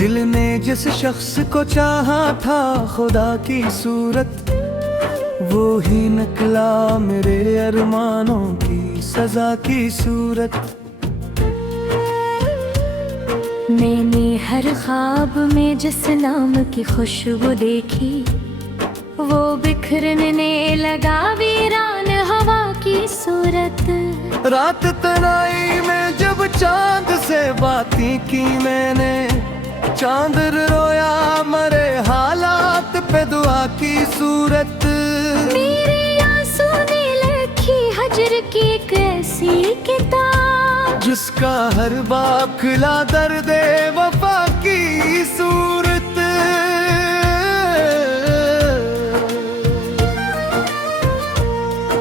दिल ने जिस शख्स को चाहा था खुदा की सूरत, वो ही निकला मेरे अरमानों की सजा की सूरत। मैंने हर ख्वाब में जिस नाम की खुशबू देखी, वो बिखरने लगा वीरान हवा की सूरत। रात तनाई में जब चांद से बातें की मैंने, चांद रोया मरे हालात पे दुआ की सूरत। मेरे आंसू ने लिखी हजर की एक ऐसी किताब, जिसका हर बाप खिला दर्द वफा की सूरत।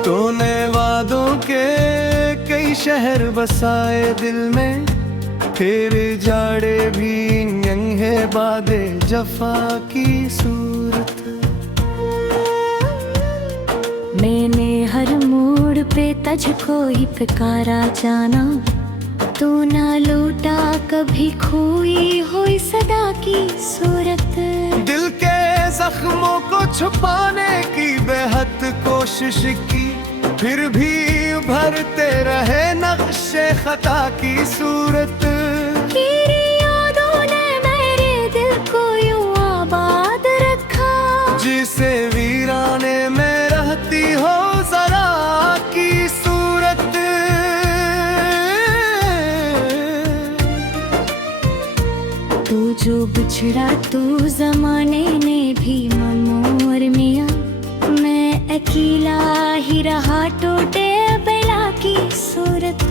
तूने वादों के कई शहर बसाए दिल में, फिर जाड़े भी यंग है बादे जफा की सूरत। मैंने हर मोड़ पे तुझको ही पुकारा जाना, तू ना लूटा कभी खोई हुई सदा की सूरत। दिल के जख्मों को छुपाने की बेहद कोशिश की, फिर भी भरते रहे नक्शे खता की सूरत। तेरी यादों ने मेरे दिल को यूं आबाद रखा, जिसे वीराने में रहती हो जरा की सूरत। तू जो बिछड़ा तू जमाने ने भी ममोर मिया, मैं अकेला ही रहा टूटे बेला की सूरत।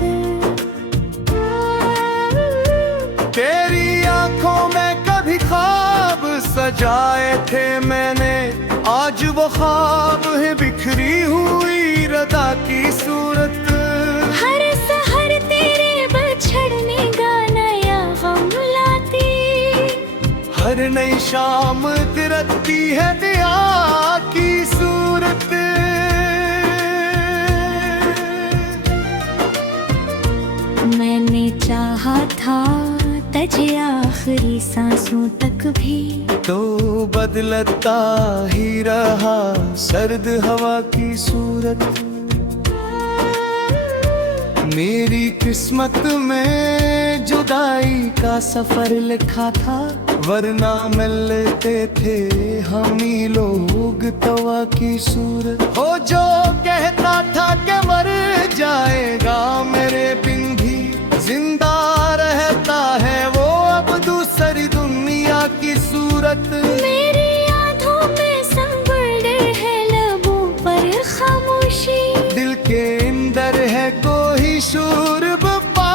तेरी आंखों में कभी ख्वाब सजाए थे मैंने, आज वो ख्वाब है बिखरी हुई रदा की सूरत। हर सहर तेरे बिछड़ने का नया गम लाती, हर नई शाम तिरकती है दिया की सूरत। मैंने चाहा था तुझे आखिरी सांसों तक भी, तो बदलता ही रहा सर्द हवा की सूरत। मेरी किस्मत में जुदाई का सफर लिखा था, वरना मिलते थे हम ही लोग तवा की सूरत। हो जो कहता था कि मर जाएगा मेरे बिन भी, जिंदा रहता है वो अब दूसरी दुनिया की सूरत। मेरी यादों में संभले है लबों पर खामोशी, दिल के अंदर है कोई शूर बपा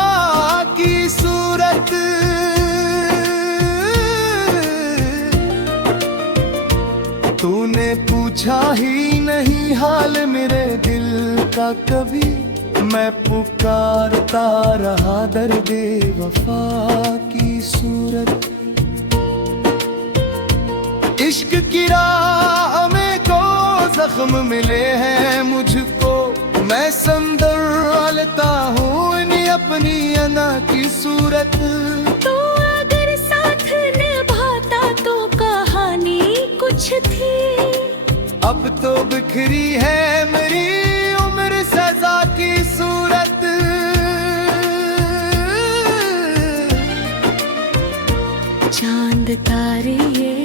की सूरत। तूने पूछा ही नहीं हाल मेरे दिल का कभी, मैं पुकारता रहा दर्दे वफा की सूरत। इश्क की राह में को जख्म मिले हैं मुझको, मैं संभालता हूँ इन्हीं अपनी अना की सूरत। तो अगर साथ निभाता तो कहानी कुछ थी, अब तो बिखरी है मेरी उम्र सजा की सूरत। चांद तारे ये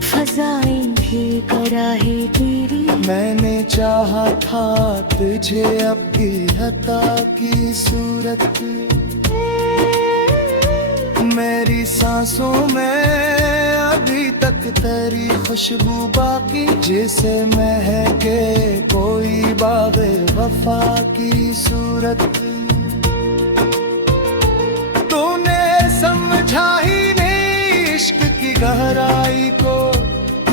फजाएं भी कराहे तेरी, मैंने चाहा था तुझे अब की हता की सूरत। मेरी सांसों में अभी तक तेरी खुशबू बाकी, जैसे महके कोई बाग़े वफा की सूरत। तूने समझा ही नहीं इश्क की गहराई को,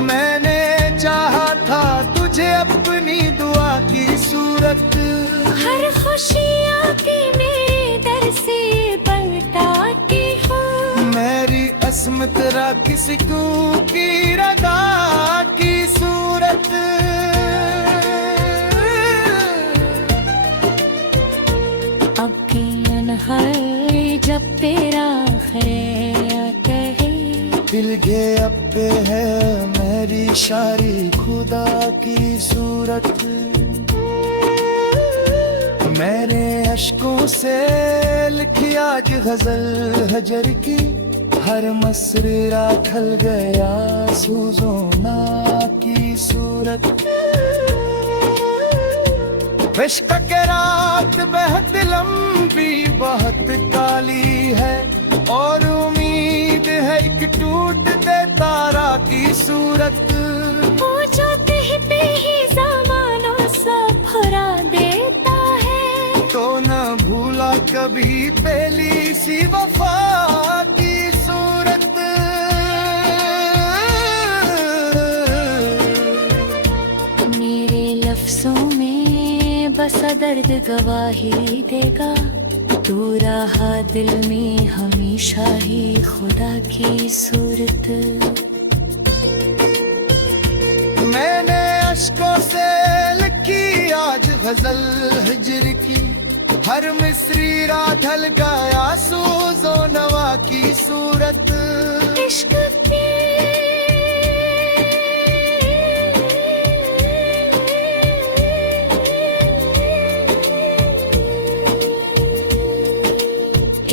मैंने चाहा था तुझे अपनी दुआ की सूरत। हर खुशियाँ की मेरे दर से पलटाती हूँ, मेरी अस्म तेरा किसी को की रदा की सूरत। अब के अनहर जब तेरा खैर कहे, दिल के अब पे है मेरी शारी खुदा की सूरत। मैंने अश्कों से लिखी आज गजल हजर की, हर मसरा ढल गया सूजोना की सूरत। इश्क के रात बहुत लंबी बहुत काली है, और उम्मीद है एक टूटते तारा की सूरत। वो जो कहते ही ज़माना सब भरा देता है, तो न भूला कभी पहली सी वफा की सूरत। मेरे लफ्जों में बसा दर्द गवाही देगा, तू रहा दिल में हमेशा ही खुदा की सूरत। मैंने अश्कों से लिखी आज गजल हिजर की, हर मिसरी रात ढल गया सूजो नवा की सूरत। इश्क के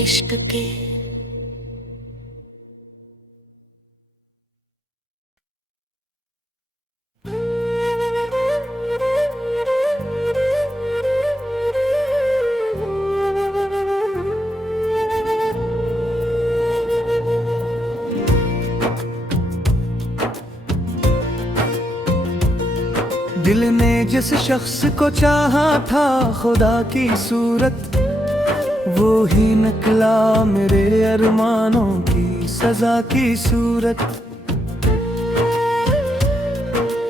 इश्क के दिल ने जिस शख्स को चाहा था खुदा की सूरत, वो ही निकला मेरे अरमानों की सजा की सूरत।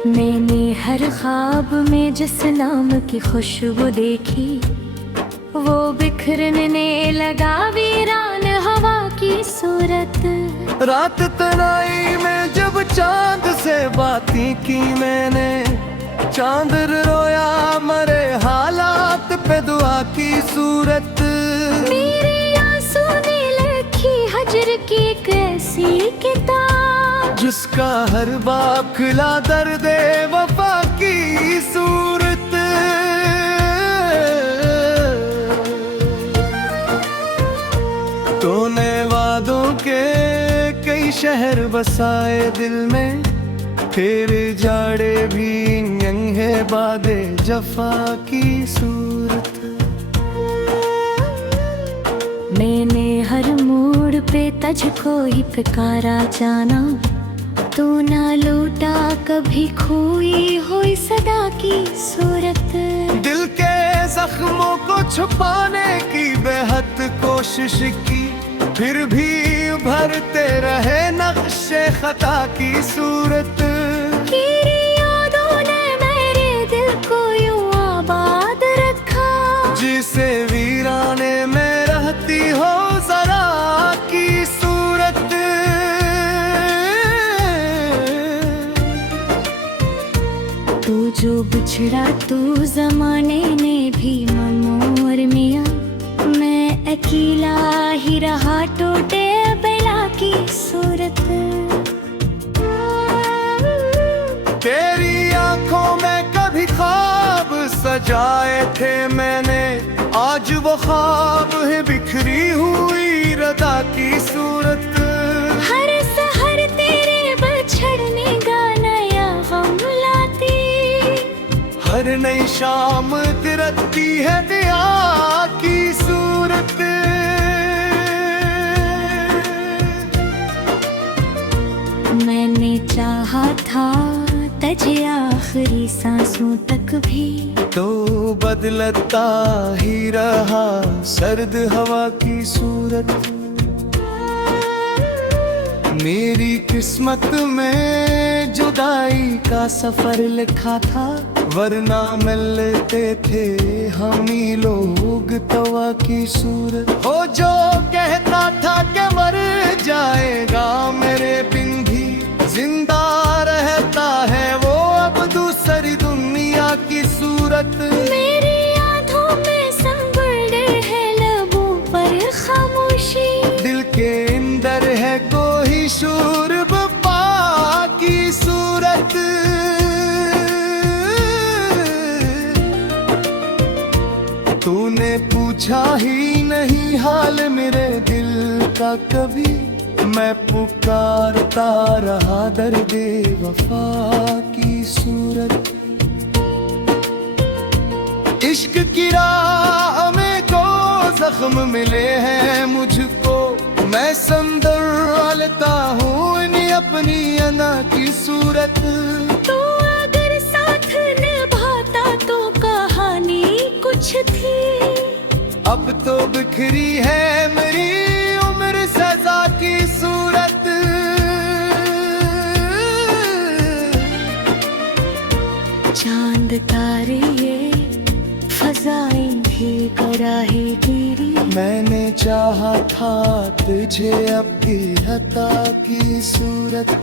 मैंने हर ख्वाब में जिस नाम की खुशबू देखी, वो बिखरने लगा वीरान हवा की सूरत। रात तनाई में जब चांद से बातें की मैंने, चांद रोया मरे हालात पे दुआ की सूरत। मेरे आंसू ने लिखी हजर की एक ऐसी किताब, जिसका हर बाप खिला दर्द वफा की सूरत। तूने वादों के कई शहर बसाए दिल में, फिर जाड़े भी यंग है बादे जफा की सूरत। मैंने हर मोड़ पे तुझको ही पुकारा जाना, तू ना लौटा कभी खोई हुई सदा की सूरत। दिल के जख्मों को छुपाने की बेहद कोशिश की, फिर भी भरते रहे नक्शे खता की सूरत। तेरी यादों ने मेरे दिल को यूं आबाद रखा, जिसे वीराने में रहती हो जरा की सूरत। तू जो बिछड़ा तू जमाने ने भी मनोर मिया, मैं अकेला ही रहा टूटे बेला की सूरत। तेरी आंखों में कभी ख्वाब सजाए थे मैंने, आज वो ख्वाब है बिखरी हुई रदा की सूरत। हर सहर तेरे बछड़ने का नया गम लाती, हर नई शाम तिरकती है दिया की सूरत। मैंने चाहा था तुझे आखिरी सांसों तक भी, तो बदलता ही रहा सर्द हवा की सूरत। मेरी किस्मत में जुदाई का सफर लिखा था, वरना मिलते थे हम ही लोग तवा की सूरत। हो जो कहता था कि मर जाएगा मेरे बिन भी, जिंदा रहता है वो अब दूसरी दुनिया की सूरत। मेरी यादों में संगुल है लबों पर खामोशी, दिल के अंदर है कोई शूर पूछा ही नहीं हाल मेरे दिल का कभी, मैं पुकारता रहा दर्दे वफा की सूरत। इश्क की राह में को जख्म मिले हैं मुझको, मैं संदरता हूँ इन अपनी अना की सूरत। तो अगर साथ निभाता तो कहानी कुछ थी, अब तो बिखरी है मेरी उम्र सजा की सूरत। चांद तारे ये फजाएं भी कराहे गिरी, मैंने चाहा था तुझे अब भी हता की सूरत।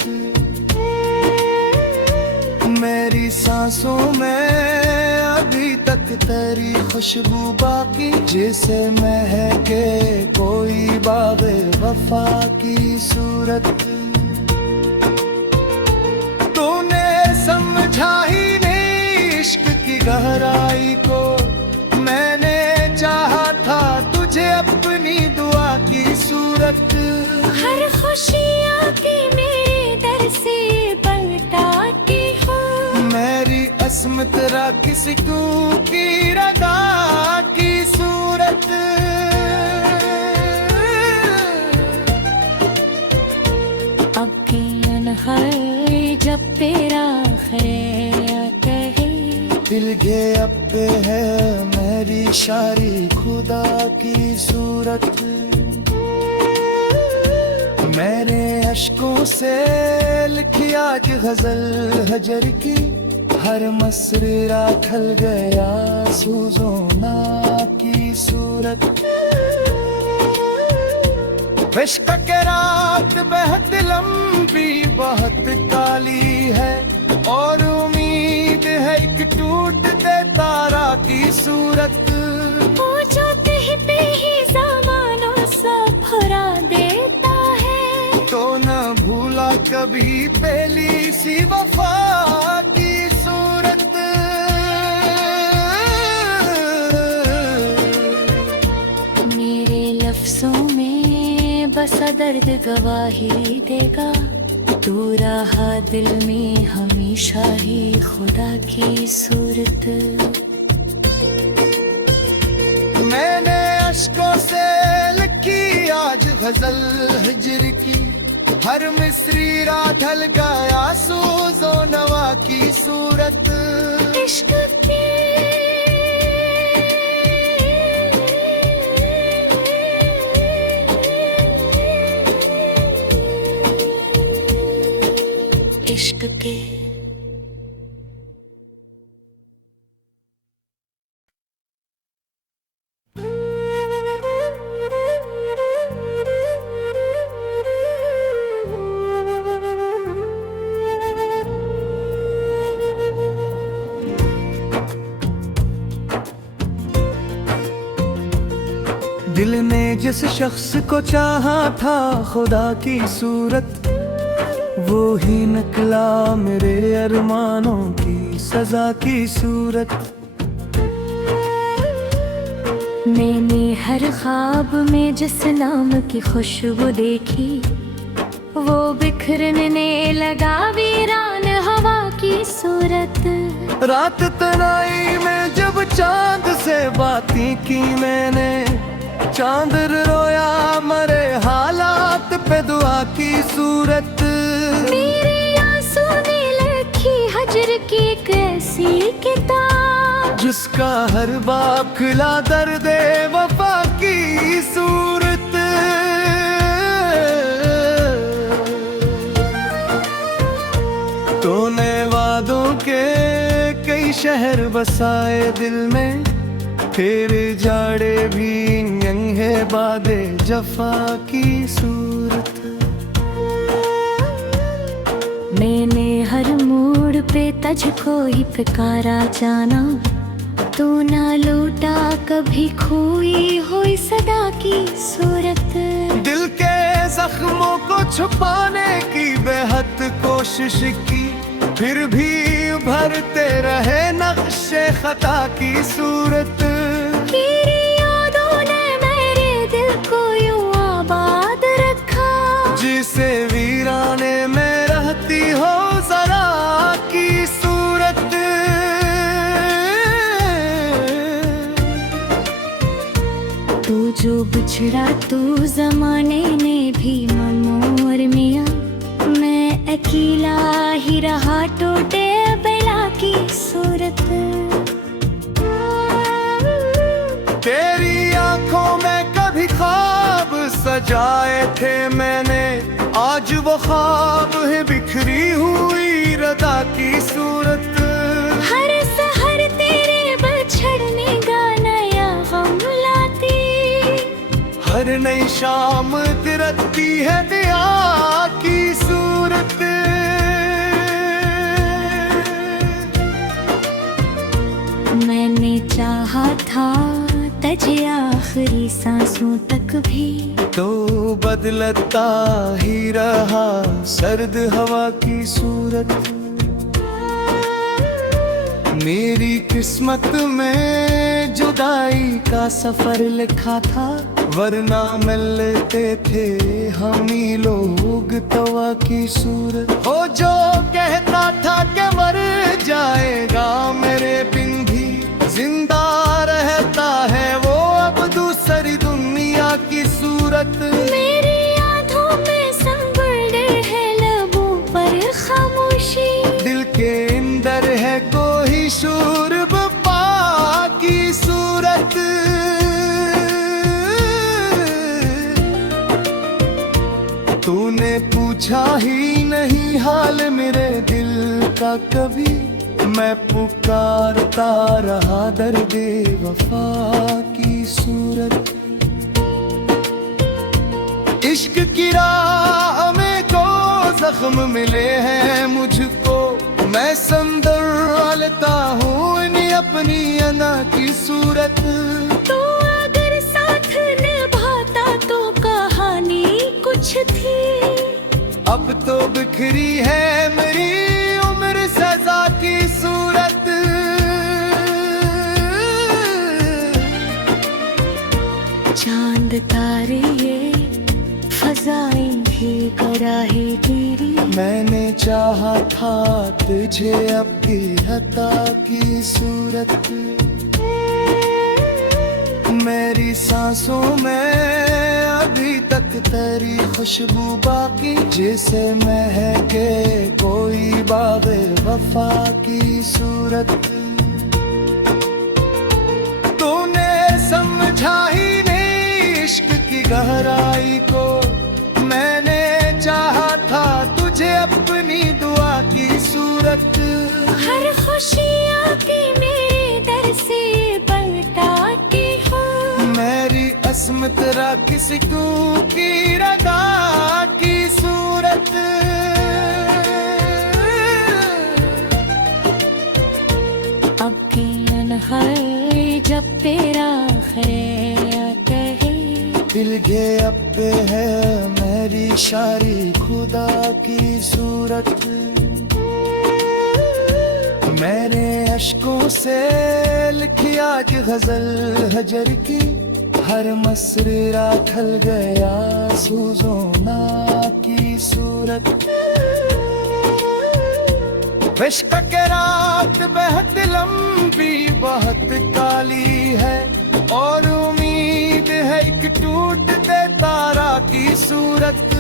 मेरी सांसों में अभी तक तेरी खुशबू बाकी, जैसे महके कोई बाग वफा की सूरत। तूने समझा ही नहीं इश्क की गहराई को, मैंने चाहा था तुझे अपनी दुआ की सूरत। हर खुशियाँ की मेरे दर से पलटाती हूँ, मेरी अस्मत रा किसी की रदा की सूरत। अब के अनहर जब तेरा खैर कहे, दिल गे अब पे है मेरी शारी खुदा की सूरत। मेरे अश्कों से लिखी आज गजल हजर की, हर मसरा खल गया सूजोना की सूरत। इश्क के रात बहुत लंबी बहुत काली है, और उम्मीद है एक टूटते तारा की सूरत। पूछते ही पे ही ज़माना सब भरा देता है, तो न भूला कभी पहली सी वफा की सूरत। मेरे लफ्जों में बसा दर्द गवाही देगा, तू रहा दिल में हमेशा ही खुदा की सूरत। मैंने अश्कों से लिखी आज गजल हिजर की, हर मिस्री रात ढल गया सूजो नवा की सूरत। इश्क के इश्क के दिल ने जिस शख्स को चाहा था खुदा की सूरत, वो ही निकला मेरे अरमानों की सजा की सूरत। मैंने हर ख्वाब में जिस नाम की खुशबू देखी, वो बिखरने लगा वीरान हवा की सूरत। रात तनाई में जब चांद से बातें की मैंने, चांद रोया मरे हालात पे दुआ की सूरत। मेरे आंसू ने लिखी हजर की एक ऐसी किताब, जिसका हर बाप खिला दर्दे वफा की सूरत। तूने वादों के कई शहर बसाए दिल में, तेरे जाड़े भी यंगे बादे जफा की सूरत। मैंने हर मोड़ पे तुझको ही पुकारा जाना, तू ना लौटा कभी खोई हुई सदा की सूरत। दिल के जख्मों को छुपाने की बेहद कोशिश की, फिर भी उभरते रहे नक्शे खता की सूरत। तेरी यादों बिछड़ा तू जमाने ने भी मनोर मिया, मैं अकेला ही रहा टूटे बेला की सूरत। तेरी आंखों में कभी ख्वाब सजाए थे मैंने, आज वो ख्वाब है बिखरी हुई रदा की सूरत। हर सहर तेरे बछड़ने का नया गम लाती, हर नई शाम तिरकती है दिया की सूरत। मैंने चाहा था तुझे आखिरी सांसों तक भी, तो बदलता ही रहा सर्द हवा की सूरत। मेरी किस्मत में जुदाई का सफर लिखा था, वरना मिलते थे हम ही लोग तवा की सूरत। हो जो कहता था कि मर जाएगा मेरे बिन भी, जिंदा रहता है वो अब दूसरी दुनिया की सूरत। मेरी यादों में संभले है लबों पर खामोशी, दिल के अंदर है कोई शूर बपा की सूरत। तूने पूछा ही नहीं हाल मेरे दिल का कभी, मैं पुकारता रहा दर्दे वफा की सूरत। इश्क की राह में को जख्म मिले हैं मुझको, मैं संभालता हूँ इन्हीं अपनी अना की सूरत। तो अगर साथ निभाता तो कहानी कुछ थी, अब तो बिखरी है मेरी उम्र सजा की सूरत। चांद तारे ये फजाएं भी कराहे तेरी, मैंने चाहा था तुझे अब की हता की सूरत। मेरी सांसों में अभी तक तेरी खुशबू बाकी, जैसे महके कोई बाग़े वफा की सूरत। तूने समझा ही नहीं इश्क की गहराई को, मैंने चाहा था तुझे अपनी दुआ की सूरत। हर खुशी आके मेरे दर से पलटा के हो, मेरी अस्मत तेरा किसी को की रदा की सूरत। अब के अनहर जब तेरा खैर कहे, दिल गे अब पे है मेरी शारी खुदा की सूरत। मैंने अश्कों से लिखी आज गजल हजर की, हर मसरा ढल गया सूजोना की सूरत। इश्क के रात बहुत लंबी बहुत काली है, और उम्मीद है एक टूटते तारा की सूरत।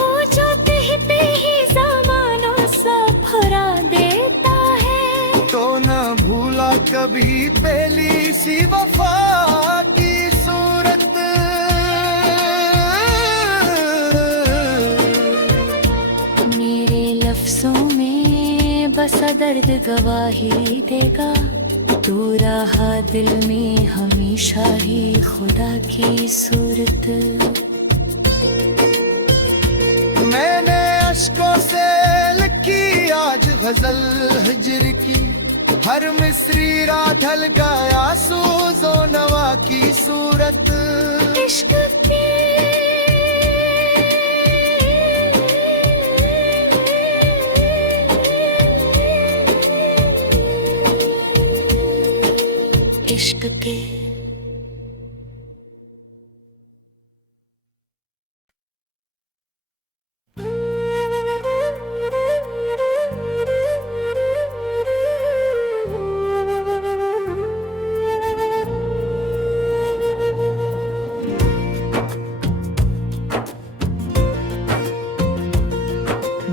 वो जो कहते ही ज़मानों सा फरा देता है, तो न भूला कभी पहली सी वफा की सूरत। मेरे लफ्जों में बस दर्द गवाही देगा, तू रहा दिल में हमेशा ही खुदा की सूरत। मैंने अश्कों से लिखी आज गजल हिजर की, हर मिस्री रात ढल गया सूजो नवा की सूरत। इश्क के इश्क के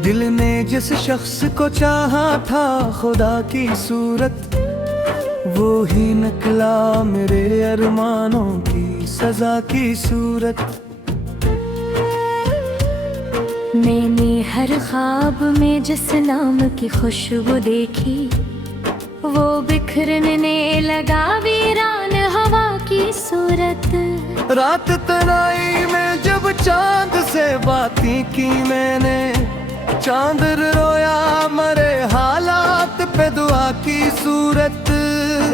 दिल ने जिस शख्स को चाहा था खुदा की सूरत, वो ही निकला मेरे अरमानों की सजा की सूरत। मैंने हर ख्वाब में जिस नाम की खुशबू देखी, वो बिखरने लगा वीरान हवा की सूरत। रात तनाई में जब चांद से बातें की मैंने, चांद रोया मरे हालात पे दुआ की सूरत।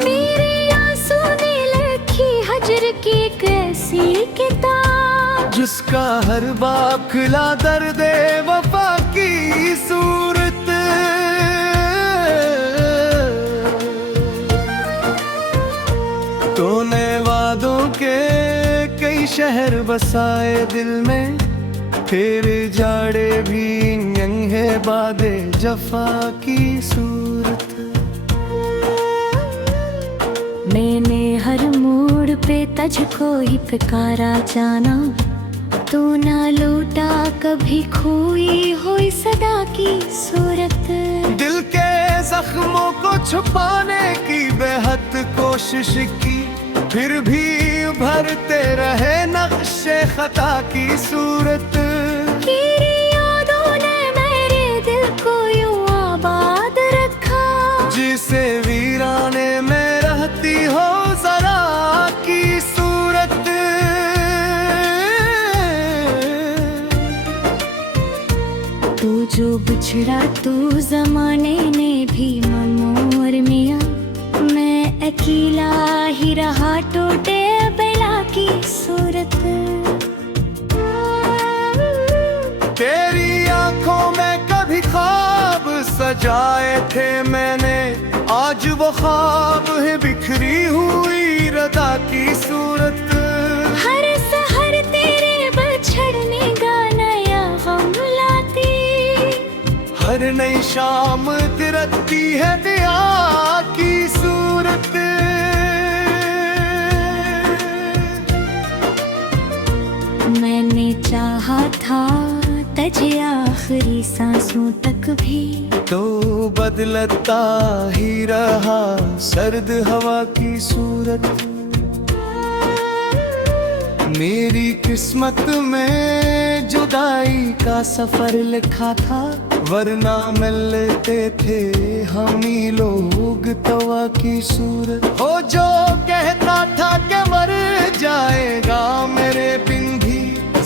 मेरे आंसू ने लिखी हजर की एक ऐसी किताब, जिसका हर बाब खिला दर्द वफा की सूरत। तूने वादों के कई शहर बसाए दिल में, फिर जाड़े भी यंग है बादे जफा की सूरत। मैंने हर मोड़ पे तुझको ही पुकारा जाना, तू ना लूटा कभी खोई हुई सदा की सूरत। दिल के जख्मों को छुपाने की बेहद कोशिश की, फिर भी भरते रहे नक्शे खता की सूरत। तेरी यादों ने मेरे दिल को यूं आबाद रखा, जिसे वीराने में रहती हो जरा की सूरत। तू जो बिछड़ा तू जमाने ने भी मनोर मिया, मैं अकेला ही रहा टूटे बेला की सूरत। तेरी आंखों में कभी ख्वाब सजाए थे मैंने, आज वो ख्वाब है बिखरी हुई रदा की सूरत। हर सहर तेरे बछड़ने का नया गम लाती, हर नई शाम तिरकती है दिया की सूरत। मैंने चाहा था तुझे आखिरी सांसों तक भी, तो बदलता ही रहा सर्द हवा की सूरत। मेरी किस्मत में जुदाई का सफर लिखा था, वरना मिलते थे हम ही लोग तवा की सूरत। हो जो कहता था कि मर जाएगा मेरे बिन भी,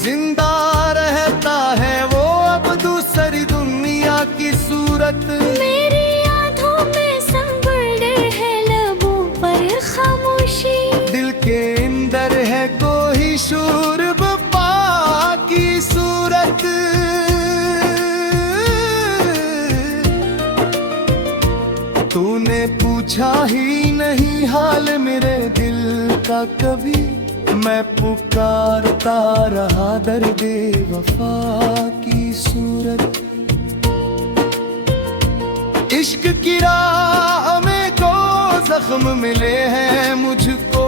जिंदा रहता है वो अब दूसरी दुनिया की सूरत। मेरी यादों में संभले है लबों पर खामोशी, दिल के अंदर है कोई शूर बपा की सूरत। तूने पूछा ही नहीं हाल मेरे दिल का कभी, मैं पुकारता रहा दर्दे वफा की सूरत। इश्क की राह में को जख्म मिले हैं मुझको,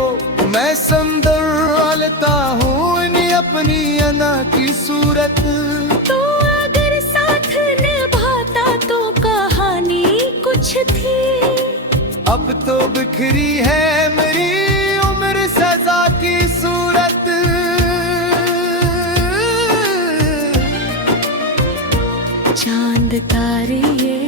मैं संदरता हूँ इन्हीं अपनी अना की सूरत। तो अगर साथ निभाता तो कहानी कुछ थी, अब तो बिखरी है मेरी उम्र सजा की सूरत। चांद तारे ये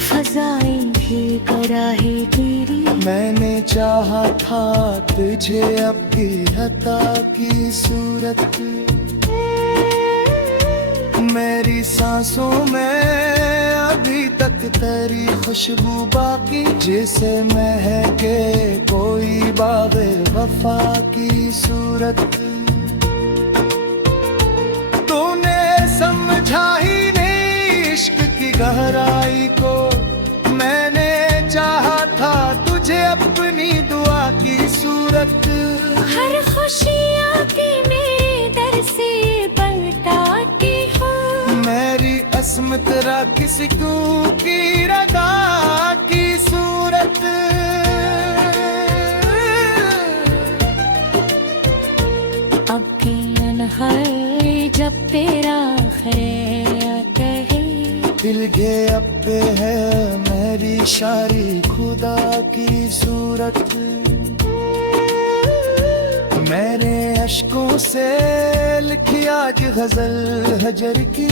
फजाएं भी कराहे तेरी, मैंने चाहा था तुझे अब भी हता की सूरत। मेरी सांसों में अभी तक तेरी खुशबू बाकी, जैसे महके कोई बाग़े वफा की सूरत। तूने समझा ही नहीं इश्क की गहराई को, मैंने चाहा था तुझे अपनी दुआ की सूरत। हर खुशी आके मेरे दर से पलटाती हो, मेरी असमत तेरा किसी को की रदा की सूरत। अब के अनहर जब तेरा खैर कहे, दिल के अब पे है मेरी शारी खुदा की सूरत। मैंने अश्कों से लिखी आज गजल हजर की,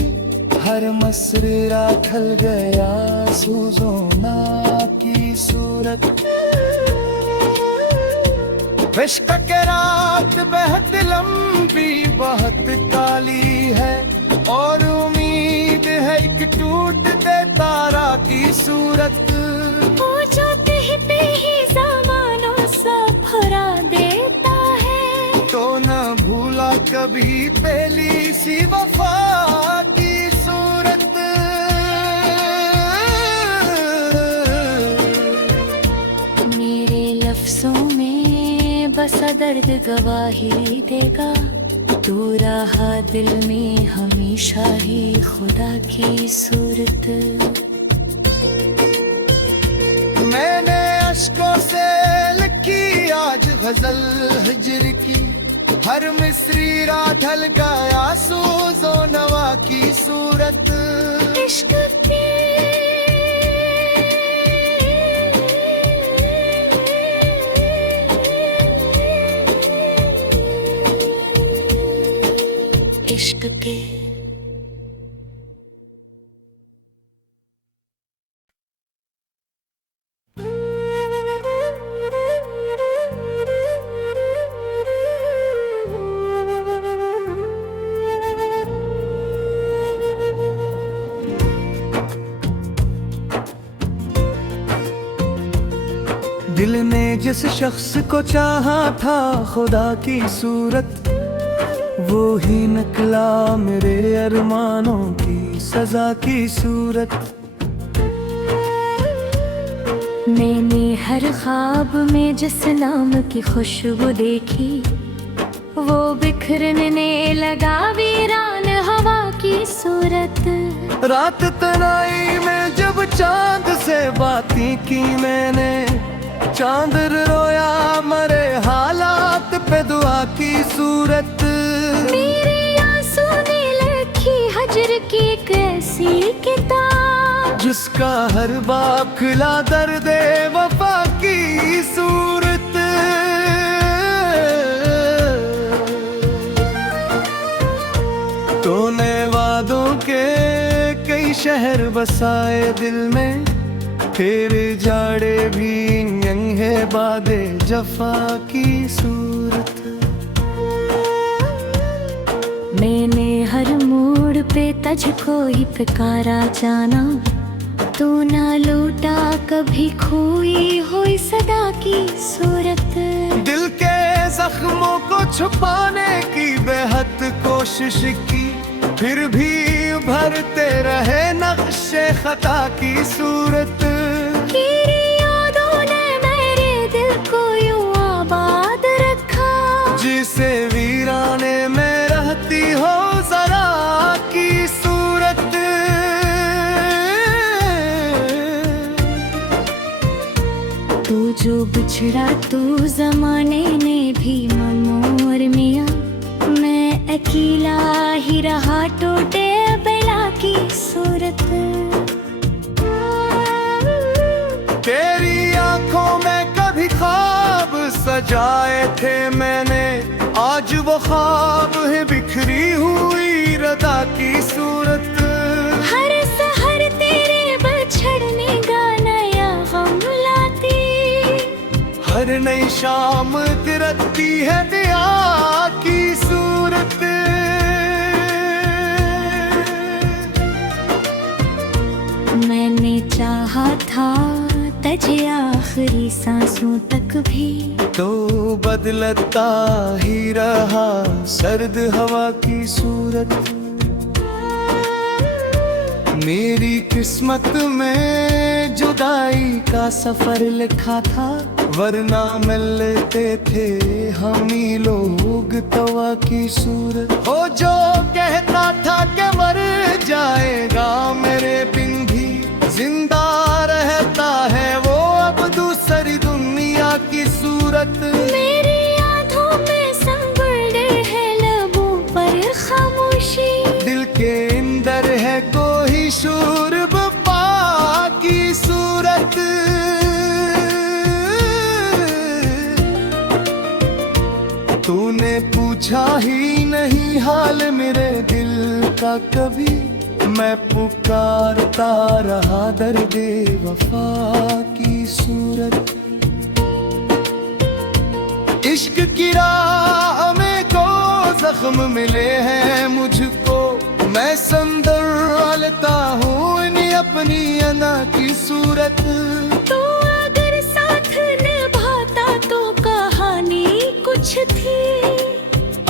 हर मसरा ढल गया सूजोना की सूरत। इश्क के रात बहुत लंबी बहुत काली है, और उम्मीद है एक टूटते तारा की सूरत। वो जो कहते ही ज़मानों सा फरा देता है, तो न भूला कभी पहली सी वफा की सूरत। मेरे लफ्जों में बसा दर्द गवाही देगा, तू रहा दिल में हमेशा ही खुदा की सूरत। मैंने अश्कों से लिखी आज गजल हिजर की, हर मिसरी रात ढल गया सूजो नवा की सूरत। इश्क के इश्क के दिल ने जिस शख्स को चाहा था खुदा की सूरत, वो ही निकला मेरे अरमानों की सजा की सूरत। मैंने हर ख्वाब में जिस नाम की खुशबू देखी, वो बिखरने लगा वीरान हवा की सूरत। रात तनाई में जब चांद से बातें की मैंने, चांद रोया मरे हालात पे दुआ की सूरत। मेरे आंसू ने लिखी हजर की एक ऐसी किताब, जिसका हर बाप खिला दर्द वफा की सूरत। तूने वादों के कई शहर बसाए दिल में, फिर जाड़े भी यंगे बादे जफा की सूरत। मैंने हर मोड़ पे तुझको ही पुकारा जाना, तू ना लौटा कभी खोई हुई सदा की सूरत। दिल के जख्मों को छुपाने की बेहद कोशिश की, फिर भी भरते रहे नक्शे खता की सूरत। तेरी यादों ने मेरे दिल को यूं आबाद रखा, जिसे वीराने में रहती हो जरा की सूरत। तू जो बिछड़ा तू जमाने ने भी मनोर मिया, मैं अकेला ही रहा टूटे बेला की सूरत। तेरी आंखों में कभी ख्वाब सजाए थे मैंने, आज वो ख्वाब है बिखरी हुई रदा की सूरत। हर सहर तेरे बछड़ने का नया गम लाती, हर नई शाम तिरकती है दया की सूरत। मैंने चाहा था तुझे आखिरी सांसों तक भी, तो बदलता ही रहा सर्द हवा की सूरत। मेरी किस्मत में जुदाई का सफर लिखा था, वरना मिलते थे हम ही लोग तवा की सूरत। हो जो कहता था कि मर जाएगा मेरे बिन भी, जिंदा रहता है वो अब दूसरी दुनिया की सूरत। मेरी यादों में संगुल है लबों पर खामोशी, दिल के अंदर है कोई शूर पूछा ही नहीं हाल मेरे दिल का कभी, मैं पुकारता रहा दर्दे वफा की सूरत। इश्क की राह में को जख्म मिले हैं मुझको, मैं संदर डालता हूँ इन्हीं अपनी अना की सूरत। तो अगर साथ निभाता तो कहानी कुछ थी,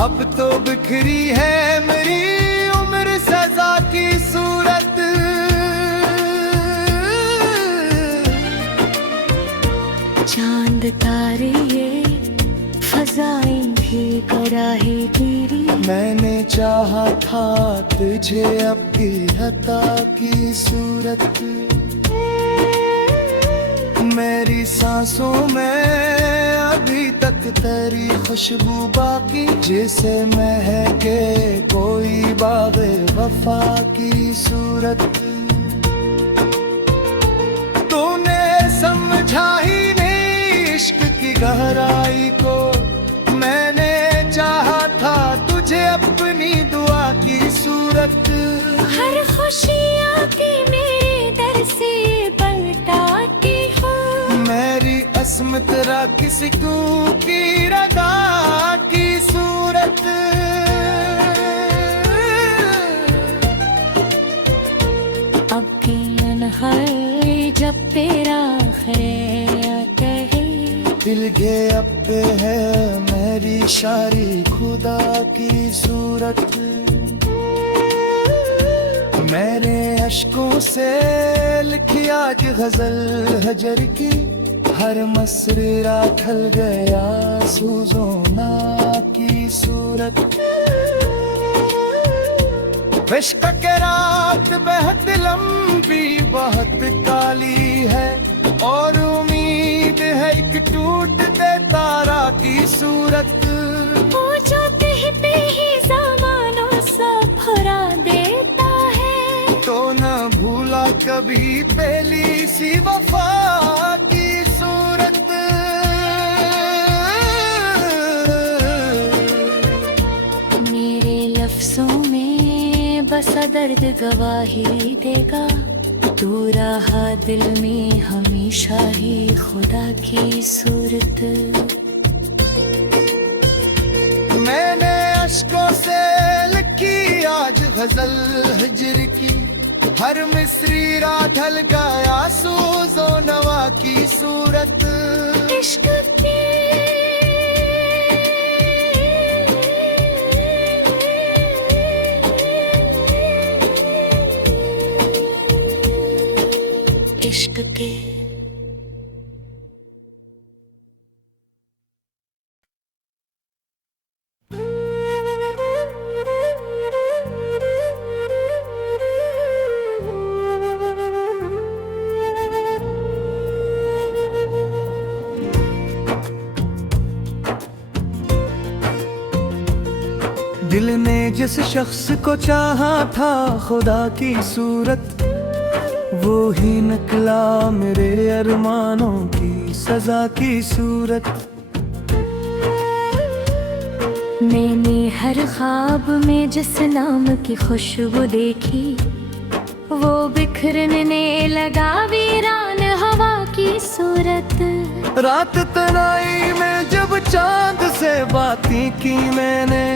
अब तो बिखरी है मेरी उम्र सजा की सूरत। चांद तारे ये फजाएं भी कराहे गिरी, मैंने चाहा था तुझे अब भी हता की सूरत। मेरी सांसों में अभी तक तेरी खुशबू बाकी, जैसे महके कोई बाग वफा की सूरत। तूने समझा ही नहीं इश्क की गहराई को, मैंने चाहा था तुझे अपनी दुआ की सूरत। हर खुशी आके मेरे दर से पलटाती हूँ, मेरी अस्मत तेरा किसी को की रदा की सूरत। अब की अनहर जब तेरा खैर कहे, दिल गे अब पे है मेरी शारी खुदा की सूरत। मेरे अश्कों से लिखी आज गजल हजर की, हर मसरा ढल गया सूजोना की सूरत। इश्क के रात बहुत लंबी बहुत काली है, और उम्मीद है एक टूटते तारा की सूरत। वो जो कह पे ही ज़मानों सब भरा देता है, तो न भूला कभी पहली सी वफा की सूरत। मेरे लफ्जों में बस दर्द गवाही देगा, तू रहा दिल में हमेशा ही खुदा की सूरत। मैंने अश्कों से लिखी आज गजल हिजर की, हर मिसरी राह ढल गया सूजो नवा की सूरत। इश्क के इश्क के दिल ने जिस शख्स को चाहा था खुदा की सूरत, वो ही निकला मेरे अरमानों की सजा की सूरत। मैंने हर ख्वाब में जिस नाम की खुशबू देखी, वो बिखरने लगा वीरान हवा की सूरत। रात तनाई में जब चांद से बातें की मैंने,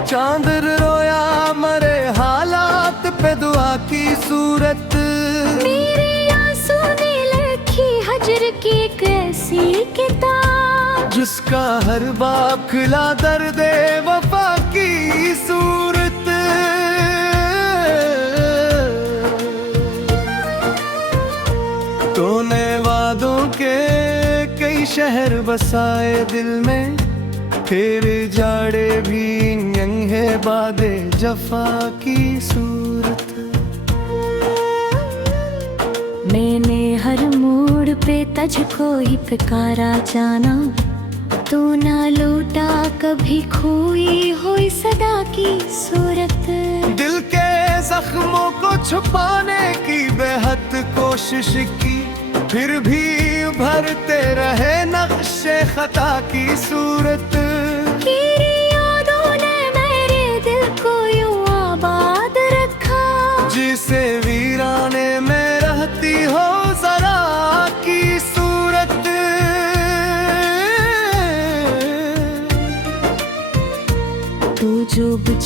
चांद रोया मरे हालात पे दुआ की सूरत। मेरे आंसू ने लिखी हजर की एक ऐसी किताब, जिसका हर बाप खिला दर्द वफा की सूरत। तूने वादों के कई शहर बसाए दिल में, फिर जाड़े भी यंग है बादे जफा की सूरत। मैंने हर मोड़ पे तुझको ही पुकारा जाना, तू ना लौटा कभी खोई हुई सदा की सूरत। दिल के जख्मों को छुपाने की बेहद कोशिश की, फिर भी भरते रहे नक्शे खता की सूरत। तेरी यादों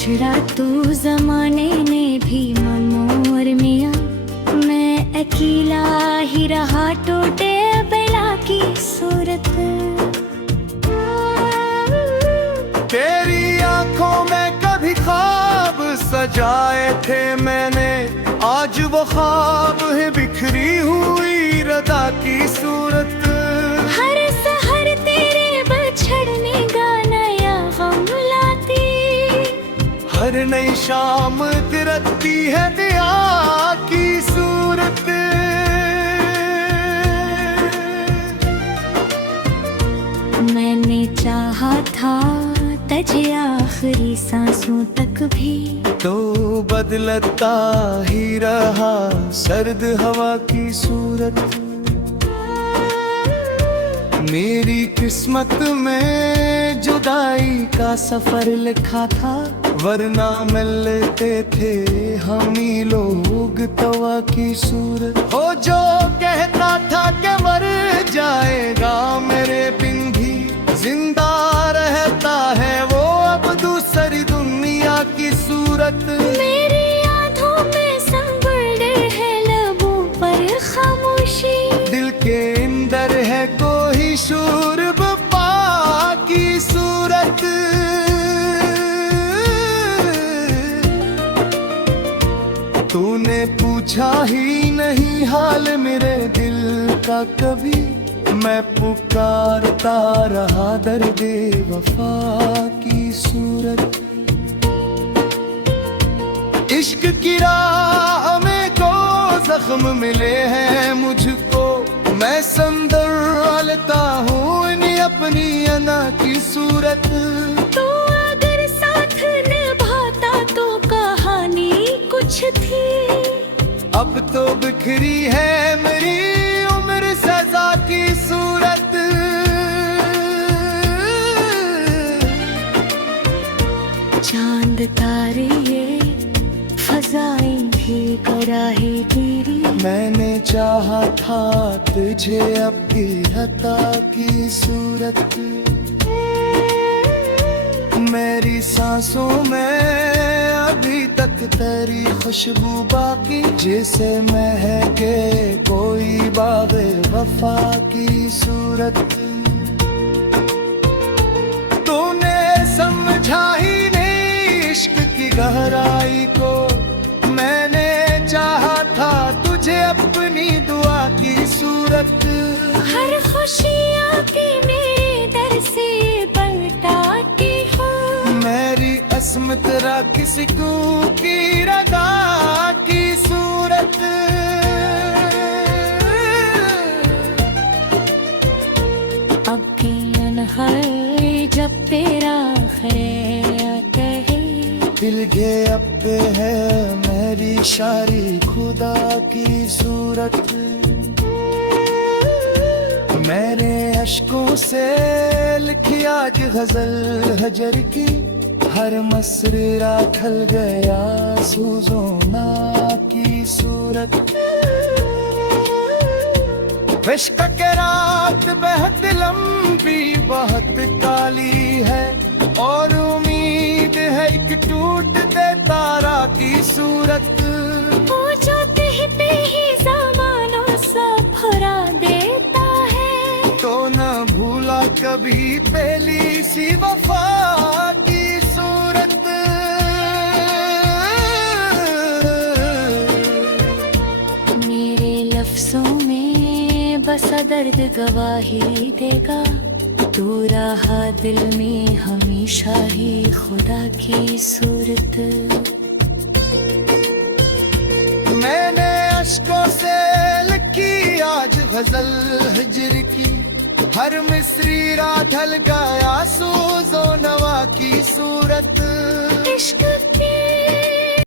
बिछड़ा तू जमाने ने भी मोर मिया, मैं अकेला ही रहा टूटे बेला की सूरत। तेरी आंखों में कभी ख्वाब सजाए थे मैंने, आज वो ख्वाब है बिखरी हुई रदा की सूरत। हर सहर तेरे बछड़ने का नया गम लाती, हर नई शाम तिरकती है दिया की सूरत। मैंने चाहा था तुझे आखिरी सांसों तक भी, तो बदलता ही रहा सर्द हवा की सूरत। मेरी किस्मत में जुदाई का सफर लिखा था, वरना मिलते थे हम ही लोग तवा की सूरत। हो जो कहता था कि मर जाएगा मेरे बिन भी, जिंदा रहता है वो अब दूसरी दुनिया की सूरत। मेरी यादों में संभल है लबों पर खामोशी, दिल के अंदर है कोई शूर बपा की सूरत। तूने पूछा ही नहीं हाल मेरे दिल का कभी, मैं पुकारता रहा दर्दे वफा की सूरत। इश्क की राह में को जख्म मिले हैं मुझको, मैं संदलता हूँ इन्हीं अपनी अना की सूरत। तो अगर साथ निभाता तो कहानी कुछ थी, अब तो बिखरी है मेरी उम्र सजा की सूरत। चांद तारे ये फजाएं भी कराहे तेरी, मैंने चाहा था तुझे अब भी हता की सूरत। मेरी सांसों में अभी तक तेरी खुशबू बाकी, जैसे महके कोई बाग़े वफा की सूरत। तूने समझा ही नहीं इश्क की गहराई को, मैंने चाहा था तुझे अपनी दुआ की सूरत। हर खुशियाँ की मेरे दर से पलटाती हूँ, मेरी अस्मत तेरा किसी को की रदा की सूरत। अब के अनहर जब तेरा खैर कहे, दिल गे अब पे है मेरी शारी खुदा की सूरत। मेरे अश्कों से लिखी आज गजल हजर की, हर मसरा ढल गया सूजोना की सूरत। इश्क के रात बहुत लंबी बहुत काली है, और उम्मीद है एक टूटते तारा की सूरत। वो जो कहते ही ज़मानों सा फरा देता है, तो न भूला कभी पहली सी वफा की सूरत। मेरे लफ्जों में बस दर्द गवाही देगा, तू रहा दिल में हमेशा ही खुदा की सूरत। मैंने अश्कों से लिखी आज गजल हिजर की, हर मिसरी रात ढल गया सूजो नवा की सूरत। इश्क